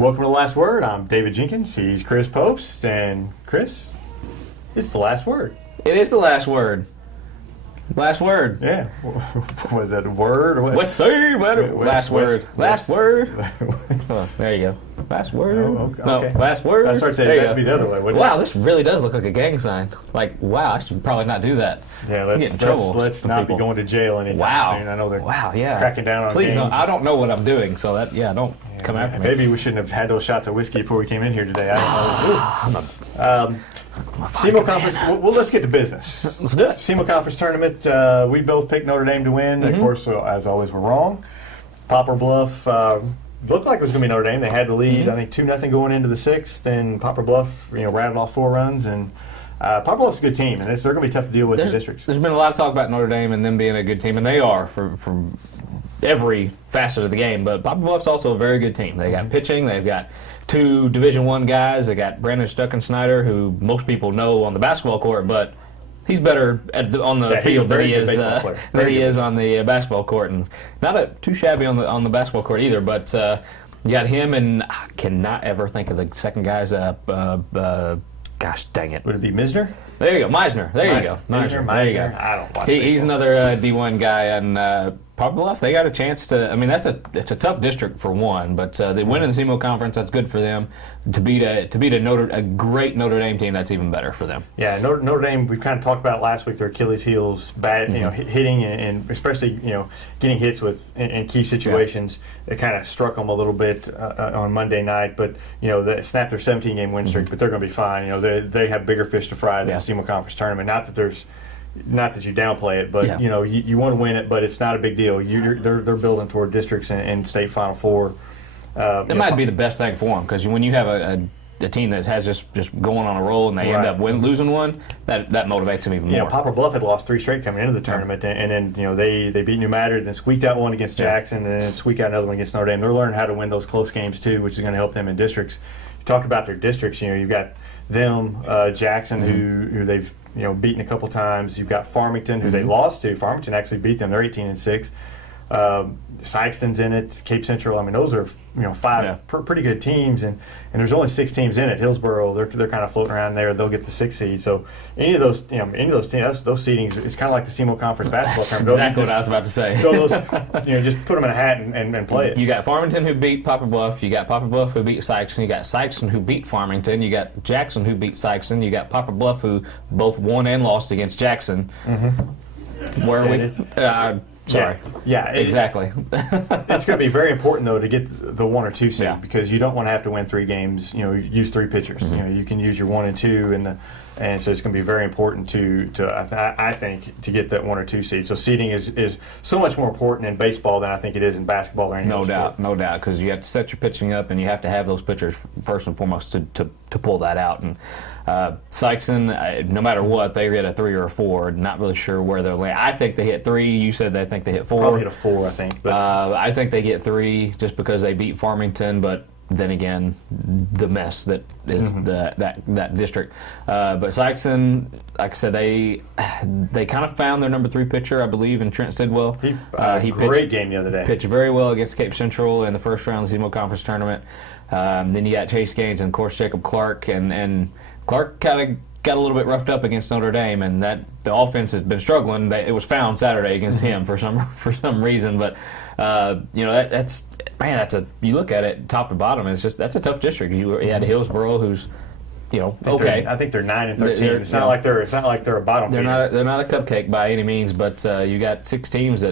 Welcome to The Last Word. I'm David Jenkins. He's Chris Popes. And Chris, it's the last word. It is the last word. Last word. Yeah. Was that a word? Or what? What's say? Last word. Last word. Oh, there you go. Last word. Oh, okay. No, last word. I started saying that'd be the other way. Wouldn't Wow, it? this really does look like a gang sign. Like, wow, I should probably not do that. Yeah, I'm getting in trouble let's with not people. be going to jail anytime Wow. soon. I know they're Yeah. cracking down on Please gangs. don't. I don't know what I'm doing, so that, don't come after me. Maybe we shouldn't have had those shots of whiskey before we came in here today. I don't know. SEMO Conference, well, let's get to business. Let's do it. SEMO Conference Tournament, we both picked Notre Dame to win. Of course, as always, we're wrong. Poplar Bluff looked like it was going to be Notre Dame. They had the lead, I think, 2-0 going into the sixth, and Poplar Bluff, rattled off 4 runs. And Poplar Bluff's a good team, and they're going to be tough to deal with in districts. There's been a lot of talk about Notre Dame and them being a good team, and they are for every facet of the game. But Poplar Bluff's also a very good team. They got pitching. They've got 2 Division I guys. They got Brandon Stuckensnyder, who most people know on the basketball court, but he's better on the field than he is on the basketball court, and not too shabby on the basketball court either. But you got him, and I cannot ever think of the second guy's. Gosh dang it! Would it be Misner? There you go, Meisner. There you go, Meisner. There you go. I don't watch He's baseball. another D1 guy, and Poplar Bluff. They got a chance to. I mean, it's a tough district for one, but they win in the SEMO Conference. That's good for them. To beat a great Notre Dame team, that's even better for them. Yeah, Notre Dame. We've kind of talked about last week. Their Achilles heels, bad, hitting and especially getting hits in key situations. It kind of struck them a little bit on Monday night, but they snapped their 17-game win streak. But they're going to be fine. They have bigger fish to fry than the SEMO Conference tournament. Not that you downplay it, but you want to win it, but it's not a big deal. They're building toward districts and state Final Four. That might be the best thing for them, because when you have a team that has just going on a roll and they end up losing one, that motivates them even more. Poplar Bluff had lost 3 straight coming into the tournament, and then they beat New Madrid, then squeaked out one against Jackson, and then squeaked out another one against Notre Dame. They're learning how to win those close games too, which is going to help them in districts. You talked about their districts. You've got them, Jackson, who they've beaten a couple times. You've got Farmington, who they lost to. Farmington actually beat them. They're 18-6. Sykeston's in it. Cape Central. I mean, those are 5 pretty good teams, and there's only 6 teams in it. Hillsboro, they're kind of floating around there. They'll get the 6th seed. So any of those teams, those seedings, it's kind of like the SEMO Conference basketball tournament. Exactly what I was about to say. So those, just put them in a hat and play it. You got Farmington who beat Poplar Bluff. You got Poplar Bluff who beat Sykeston. You got Sykeston who beat Farmington. You got Jackson who beat Sykeston. You got Poplar Bluff who both won and lost against Jackson. Where are we? Sorry. Yeah, exactly. It's going to be very important, though, to get the 1 or 2 seed, because you don't want to have to win 3 games. Use 3 pitchers. You can use your 1 and 2, and so it's going to be very important I think, to get that 1 or 2 seed. So seeding is so much more important in baseball than I think it is in basketball or any other sport. No doubt, because you have to set your pitching up, and you have to have those pitchers first and foremost to pull that out. And Sykeston, no matter what, they get a 3 or a 4. Not really sure where they'll land. I think they hit 3. You said they think they hit 4. Probably hit a 4, I think. But I think they get 3 just because they beat Farmington, but then again, the mess that is that district. But Sykeston, like I said, they kind of found their number 3 pitcher, I believe, in Trent Sidwell. He great game the other day. Pitched very well against Cape Central in the first round of the SEMO Conference tournament. Then you got Chase Gaines and, of course, Jacob Clark. And Clark kind of got a little bit roughed up against Notre Dame, and that the offense has been struggling. It was found Saturday against him for some reason. But that's you look at it top to bottom, that's a tough district. You had Hillsboro, who's okay. I think they're 9-13. It's not like they're a bottom feeder. They're not a cupcake by any means, but you got 6 teams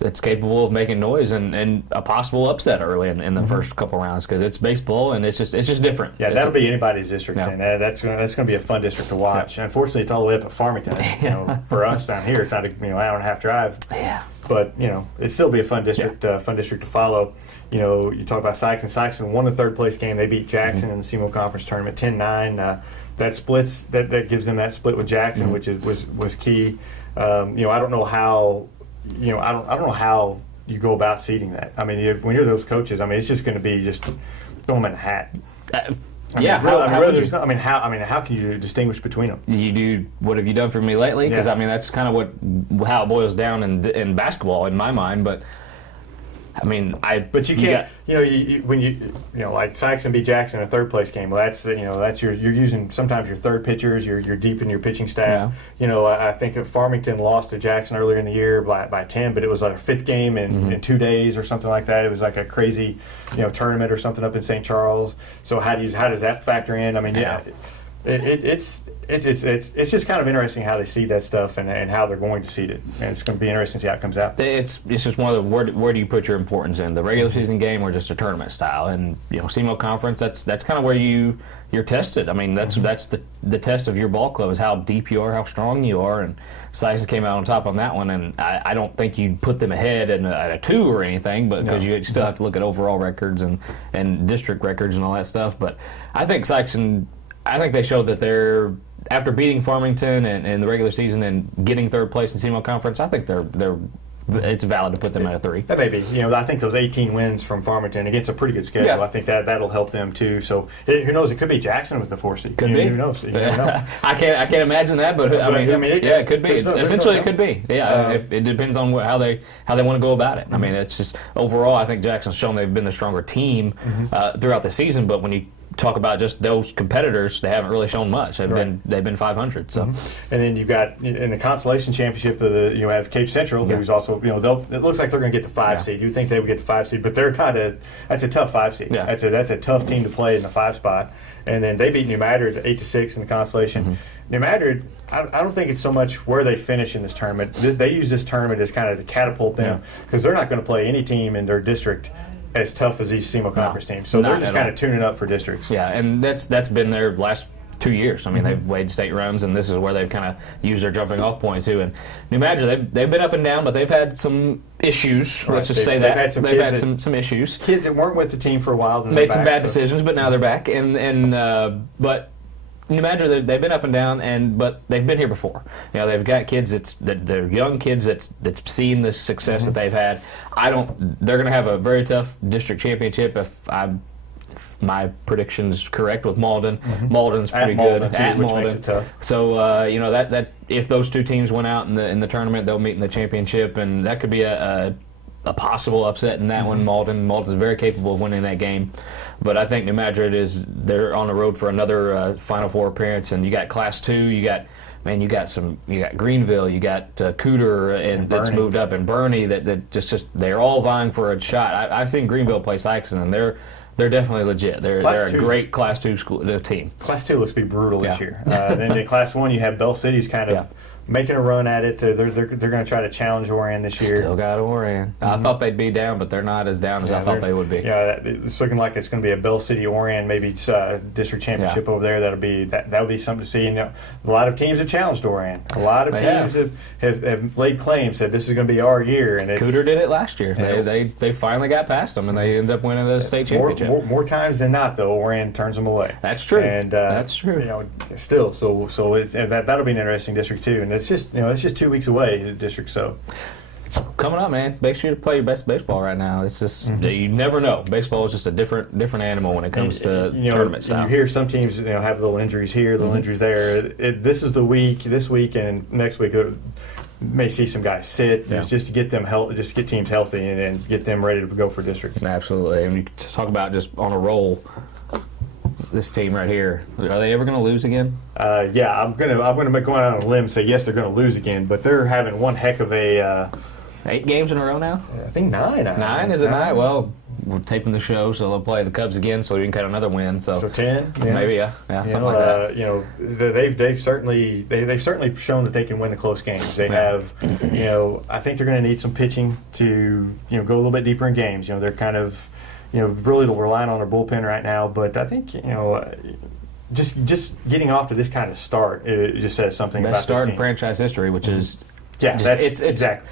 that's capable of making noise and a possible upset early in the first couple rounds, because it's baseball and it's just different. Yeah, that'll be anybody's district. And that's going to be a fun district to watch. Yeah. Unfortunately, it's all the way up at Farmington. For us down here, it's not an hour and a half drive. Yeah. But it'd still be a fun district to follow. You talk about Sykeston. Sykeston won the 3rd place game. They beat Jackson in the SEMO Conference tournament 10-9. That gives them that split with Jackson, which was key. I don't know how. I don't know how you go about seeding that. I mean, when you're those coaches, it's just going to be just throw them in a hat. How can you distinguish between them? You do, what have you done for me lately? Because that's kind of how it boils down in basketball in my mind. But I mean, But you can't, when like Saxon beat Jackson in a third place game. Well, that's you're using sometimes your third pitchers. You're deep in your pitching staff. I think that Farmington lost to Jackson earlier in the year by 10, but it was like a fifth game in 2 days or something like that. It was like a crazy, tournament or something up in St. Charles. So how does that factor in? I mean, It's just kind of interesting how they see that stuff and how they're going to seed it, and it's going to be interesting to see how it comes out. It's just one of the where do you put your importance in the regular season game or just a tournament style? And SEMO Conference, that's kind of where you're tested. I mean, that's the test of your ball club is how deep you are, how strong you are, and Sykes came out on top on that one. And I don't think you'd put them ahead at a 2 or anything, but because you still have to look at overall records and district records and all that stuff. But I think I think they showed that they're, after beating Farmington in the regular season and getting third place in SEMO Conference, I think it's valid to put them at a 3. That may be. I think those 18 wins from Farmington against a pretty good schedule, Yeah. I think that'll help them too. So who knows? It could be Jackson with the 4 seed. Could be. Who knows? You never know. I can't imagine that, but it could be. Essentially, it could be. Yeah, it depends on how they want to go about it. I mean, it's just overall, I think Jackson's shown they've been the stronger team throughout the season. But when you talk about just those competitors, they haven't really shown much. They've been 500. So, and then you've got in the consolation championship you have Cape Central, who's also it looks like they're going to get the 5 seed. You'd think they would get the 5 seed, but they're that's a tough 5 seed. Yeah. That's a tough team to play in the 5 spot. And then they beat New Madrid 8-6 in the consolation. New Madrid, I don't think it's so much where they finish in this tournament. They use this tournament as kind of to catapult them because they're not going to play any team in their district as tough as these SEMO Conference teams. So they're just kind of tuning up for districts. Yeah, and that's been their last 2 years. I mean, they've weighed state runs, and this is where they've kind of used their jumping off point too. And New Madrid, they've been up and down, but they've had some issues. Let's just say that they've had some issues. Kids that weren't with the team for a while, then made some bad decisions, but now they're back. But New Madrid, they've been up and down, but they've been here before. They've got kids they're young kids that's seen the success that they've had. They're going to have a very tough district championship if my prediction's correct with Malden. Malden's pretty good at Malden, which makes it tough. So that if those two teams went out in the tournament, they'll meet in the championship, and that could be a possible upset in that one. Malden's very capable of winning that game. But I think New Madrid they're on the road for another Final Four appearance, and you got Class 2, you got Greenville, you got Cooter, and that's moved up, and Bernie that just they're all vying for a shot. I've seen Greenville play Sykes, and they're definitely legit. They're a great Class 2 team. Class 2 looks to be brutal this year. Then in Class 1, you have Bell City's kind of making a run at it. They're going to try to challenge Orion this year. Still got Orion. I thought they'd be down, but they're not as down as I thought they would be. Yeah, it's looking like it's going to be a Bell City Orion, maybe district championship over there. That would be something to see. A lot of teams have challenged Orion. A lot of teams have laid claim, said this is going to be our year. And Cooter did it last year. They finally got past them, and they ended up winning the state championship. More times than not, though, Orion turns them away. That's true. And that's true. Still, so that'll be an interesting district too. And it's just 2 weeks away, the district. So it's coming up, man. Make sure to play your best baseball right now. It's just you never know. Baseball is just a different animal when it comes to tournament style. You hear some teams have little injuries here, little injuries there. This week and next week. May see some guys sit just to get them just to get teams healthy and get them ready to go for districts. Absolutely. And you talk about just on a roll. This team right here, are they ever going to lose again? Yeah, I'm gonna go out on a limb and say yes, they're going to lose again, but they're having one heck of a 8 games in a row now. I think 9. 9 is it 9? Well, we're taping the show, so they'll play the Cubs again, so we can cut another win. So 10, maybe something like that. They've certainly shown that they can win the close games. They have, I think they're going to need some pitching to go a little bit deeper in games. They're kind of really relying on their bullpen right now. But I think, just getting off to this kind of start, it just says something about this team. Best start in franchise history, which is... Yeah, it's exactly.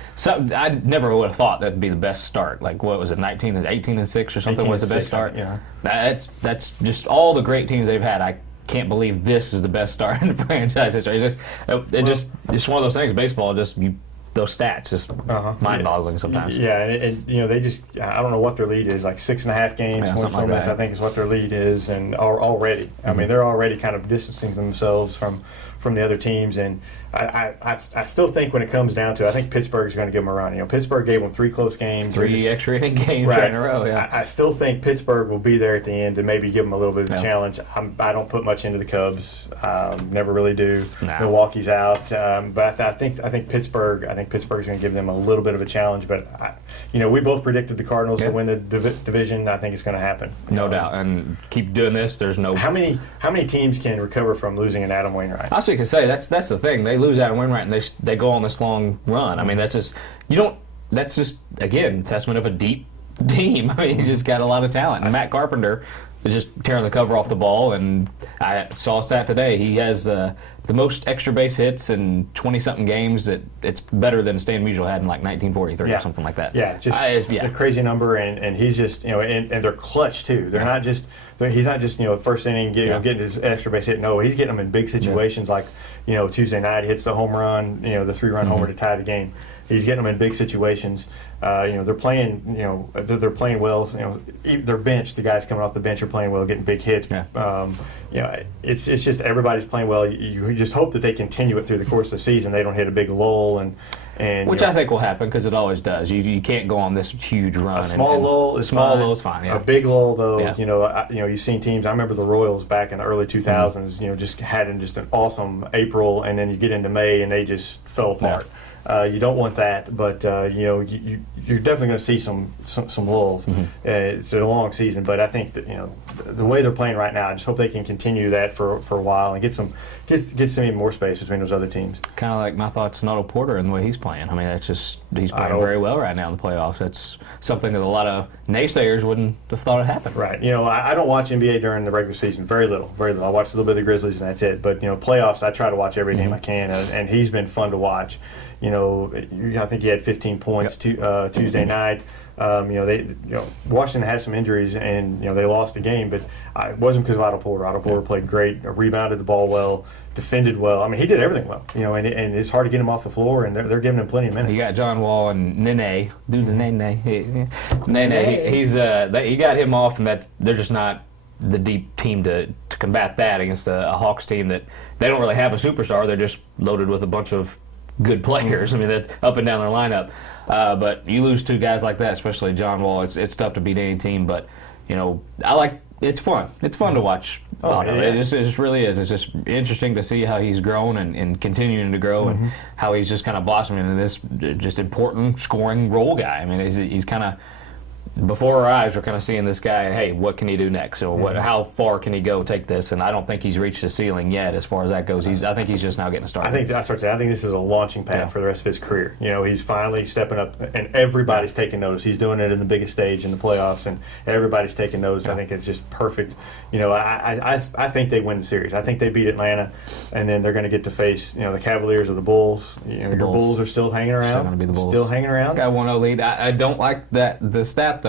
I never would have thought that'd be the best start. Like, what was it, 18-6 or something was the best start? Yeah. That's just all the great teams they've had. I can't believe this is the best start in franchise history. It's one of those things. Baseball, those stats just mind-boggling sometimes. Yeah, and they just, I don't know what their lead is, like 6.5 games, win from this, I think is what their lead is, and already, I mean, they're already kind of distancing themselves from from the other teams. And I still think when it comes down to it, I think Pittsburgh's going to give them a run. You know, Pittsburgh gave them 3 close games. 3 extra inning games right in a row, yeah. I still think Pittsburgh will be there at the end and maybe give them a little bit of a challenge. I don't put much into the Cubs. Never really do. No. Milwaukee's out. But I think Pittsburgh. I think Pittsburgh's going to give them a little bit of a challenge. But we both predicted the Cardinals to win the division. I think it's going to happen. No doubt. And keep doing this. There's no. How many teams can recover from losing an Adam Wainwright? I was going to say that's the thing. They lose Adam Wainwright and they go on this long run. I mean, that's just That's just again testament of a deep team. I mean, he's just got a lot of talent. And Matt Carpenter is just tearing the cover off the ball. And I saw a stat today. He has the most extra base hits in 20-something games. That it's better than Stan Musial had in like 1943 or something like that. Yeah, just a crazy number. And he's just and they're clutch too. They're not just. He's not just first inning getting his extra base hit. No, he's getting them in big situations like Tuesday night he hits the home run, the 3-run homer to tie the game. He's getting them in big situations. They're playing. They're playing well. Their bench, the guys coming off the bench are playing well, getting big hits. Yeah. It's just everybody's playing well. You just hope that they continue it through the course of the season. They don't hit a big lull and which I think will happen because it always does. You can't go on this huge run. A small lull is fine. Lull is fine. Yeah. A big lull though, you've seen teams. I remember the Royals back in the early 2000s. Just had just an awesome April, and then you get into May and they just fell apart. Yeah. You don't want that, but you're definitely going to see some lulls. It's a long season, but I think that the way they're playing right now, I just hope they can continue that for a while and get some even more space between those other teams. Kind of like my thoughts on Otto Porter and the way he's playing. I mean, he's playing very well right now in the playoffs. That's something that a lot of naysayers wouldn't have thought had happened. Right. I don't watch NBA during the regular season. Very little. I watch a little bit of the Grizzlies and that's it. But playoffs, I try to watch every game I can, and he's been fun to watch. I think he had 15 points Tuesday night. Washington has some injuries, and they lost the game, but it wasn't because of Otto Porter. Otto Porter played great, rebounded the ball well, defended well. I mean, he did everything well. And it's hard to get him off the floor, and they're giving him plenty of minutes. You got John Wall and Nene. Nene. He's you got him off, and that they're just not the deep team to combat that against a Hawks team that they don't really have a superstar. They're just loaded with a bunch of good players. I mean, that up and down their lineup. But you lose 2 guys like that, especially John Wall. It's tough to beat any team. But it's fun. It's fun to watch. It just really is. It's just interesting to see how he's grown and continuing to grow, and how he's just kind of blossoming into this just important scoring role guy. I mean, he's kind of. Before our eyes, we're kind of seeing this guy. Hey, what can he do next? How far can he go? Take this, and I don't think he's reached the ceiling yet as far as that goes. I think he's just now getting started. I think this is a launching pad for the rest of his career. He's finally stepping up, and everybody's taking notice. He's doing it in the biggest stage in the playoffs, and everybody's taking notice. I think it's just perfect. I think they win the series. I think they beat Atlanta, and then they're going to get to face the Cavaliers or the Bulls. Your Bulls are still hanging around. Still going to be the Bulls. Still hanging around. Got 1-0 lead. I don't like the stat though.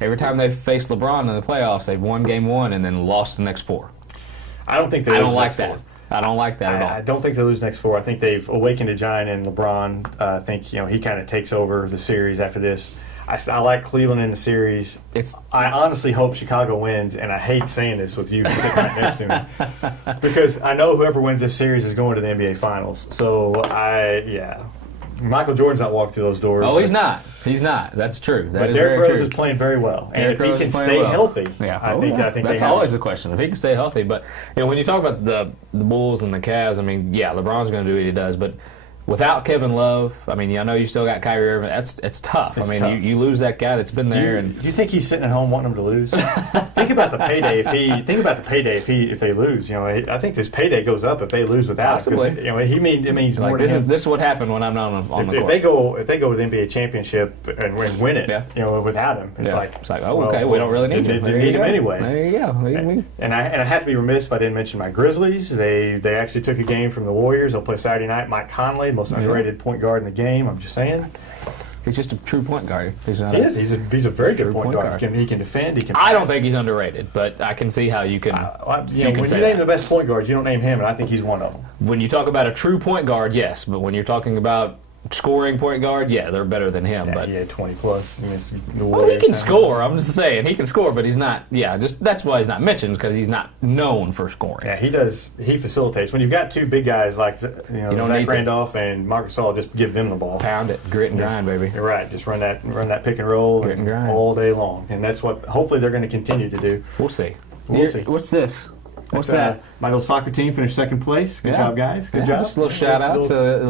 Every time they've faced LeBron in the playoffs, they've won game 1 and then lost the next 4. I don't think they lose the next 4. I don't like that at all. I don't think they lose the next 4. I think they've awakened a giant in LeBron. I think he kind of takes over the series after this. I like Cleveland in the series. I honestly hope Chicago wins, and I hate saying this with you sitting right next to me, because I know whoever wins this series is going to the NBA Finals. So Michael Jordan's not walking through those doors. Oh, he's not. He's not. That's true. But Derrick Rose is playing very well, and if he can stay healthy, I think that's always the question. If he can stay healthy, but when you talk about the Bulls and the Cavs, I mean, LeBron's going to do what he does, but without Kevin Love, I mean, I know you still got Kyrie Irving. It's tough. It's tough. Tough. You lose that guy that's been there. Do you think he's sitting at home wanting them to lose? Think about the payday. If they lose, I think this payday goes up if they lose without him. It means more. This is what happened when I'm not on the court. If they go to the NBA championship and win it, without him, it's like we don't really need him. They need him anyway. There you go. And I have to be remiss if I didn't mention my Grizzlies. They actually took a game from the Warriors. They'll play Saturday night. Mike Conley, most underrated point guard in the game. I'm just saying. He's just a true point guard. He's a very good point guard. He can defend. He can. I don't think he's underrated, but I can see how you can. When you name the best point guards, you don't name him, and I think he's one of them. When you talk about a true point guard, yes, but when you're talking about scoring point guard, yeah, they're better than him. Yeah, But he had 20 plus. against the well, he Warriors. can score. I'm just saying he can score, but he's not. Yeah, just that's why he's not mentioned because he's not known for scoring. Yeah, he does. He facilitates. When you've got two big guys like don't Zach need to. Randolph and Marcus Gasol, just give them the ball. Pound it, grit and grind, baby. You're right. Just run that pick and roll Grit and grind. all day long, and that's what hopefully they're going to continue to do. We'll see. We'll see. What's this? What's That's, that? My little soccer team finished second place. Good Yeah. job, guys. Good Yeah, job. Just a little shout out to the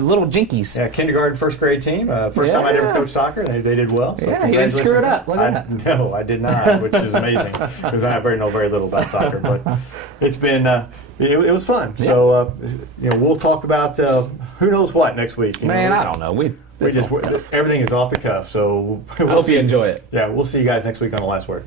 little Jinkies. Yeah, kindergarten, first grade team. First time I'd ever Yeah. coached soccer. They did well. So Yeah, he didn't screw it congratulations. up. Look at that. No, I did not, which is amazing because I know very little about soccer. But it's been it was fun. Yeah. So we'll talk about who knows what next week. Man, I don't know. Everything is off the cuff. So I hope you enjoy it. Yeah, we'll see you guys next week on The Last Word.